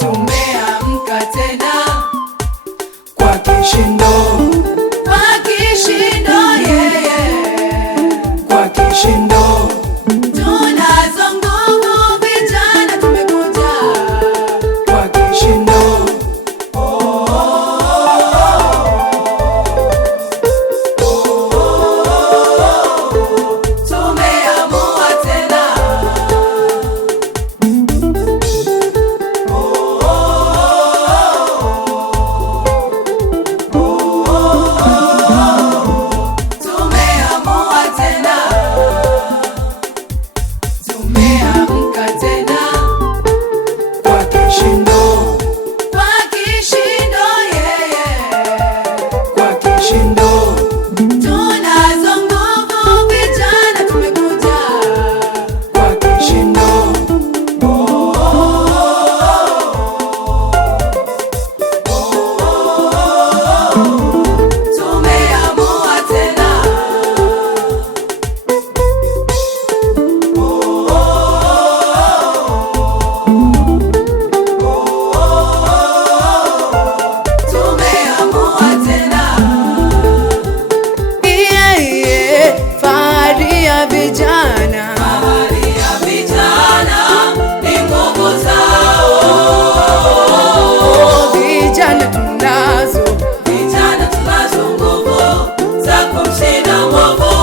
tumeamka tena kwa kishindo, kwa kishindo. Tunazo nguvu vijana, tumekuja kwa kishindo. Tumeamua tena. Tumeamua tena. Tumeamka tena kwa kishindo, kwa kishindo, kwa kishindo. Tunazo nguvu vijana, tumekuja kwa kishindo. Tumeamua tena. Tumeamua tena. Fahari ya vijana, Fahari ya vijana ni nguvu zao. vijana tunazo, Vijana tunazo nguvu za kumshinda mwovu.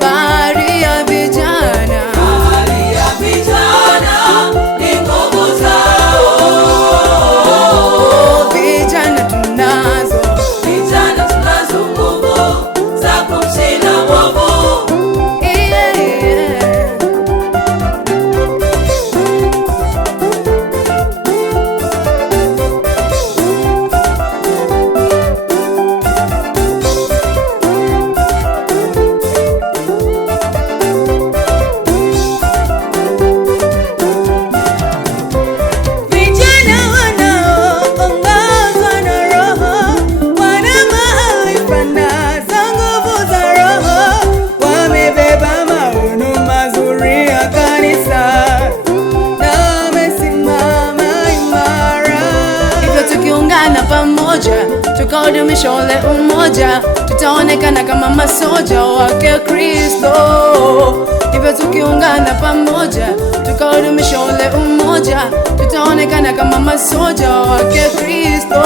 fahari ya vijana, Fahari ya vijana ni nguvu zao. vijana tunazo, Vijana tunazo nguvu za kumshinda mwovu. vijana wanaoongozwa na Roho wana maarifa nazo nguvu za Roho, wamebeba maono mazuri ya kanisa na wamesimama imara. Hivyo tukiungana pamoja, tukaudumisha ule umoja, tutaonekana kama masoja wake Kristo. Hivyo tukiungana pamoja, tukaudumisha ule umoja, tutaonekana kama masoja wake Kristo.